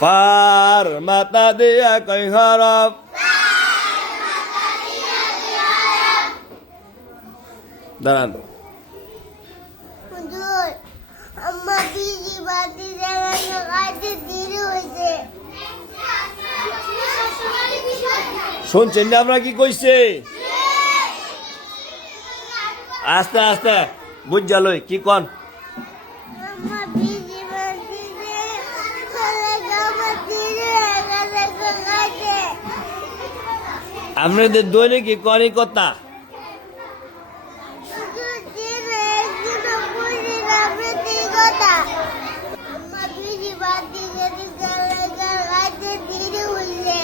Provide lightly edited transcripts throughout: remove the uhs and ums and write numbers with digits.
fur মাতা দিয়া কই হরফ দাঁড়ান হুজুর আম্মা বিজি বাতি জায়গা কাজে দেরি হইছে শুনছেন না আমরা কি কইছে আস্তে আস্তে বুঝ লই কি কন আম্মা বিজি বাতি জায়গা দেরি হয়ে গেছে কাজে আপনাদের দৈনিক কি কনি কথা হুজুর দিনে একদিনও বুঝি না প্রতি কথা আম্মা বিজি বাতি জায়গা কাজে দেরি হইছে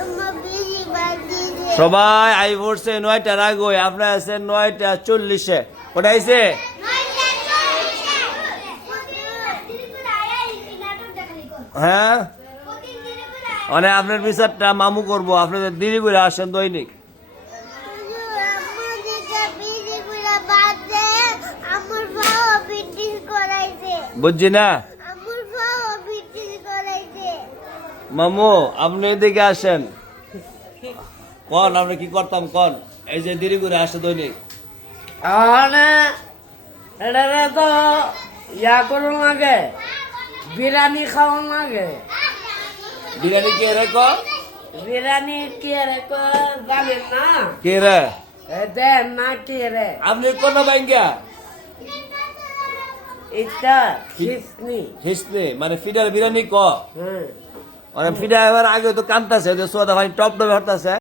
আম্মা বিজি বাতি সবাই আই পড়ছে 9টার আগে আপনার আছে 9:40 ওটা আইছে হ্যাঁ মানে আপনার বিচারটা মামু করবো আপনাদের দেরি করে আসেন দৈনিক বুঝছি না মামু আপনি এদিকে আসেন কন আপনি কি করতাম কন এই যে দেরি করে আসে দৈনিক এটা তো ইয়া করুন লাগে বিরিয়ানি খাওয়ান লাগে বিরিয়ানি কে রে ক বিরিয়ানি কে রে জানেন না কে রে দেন না কে রে আপনি কোন ব্যাংকা এটা খিসনি হিসনে মানে ফিডার বিরিয়ানি ক হ্যাঁ মানে ফিডা এবার আগে তো কান্তাছে সোদা ভাই টপ টপ হতাছে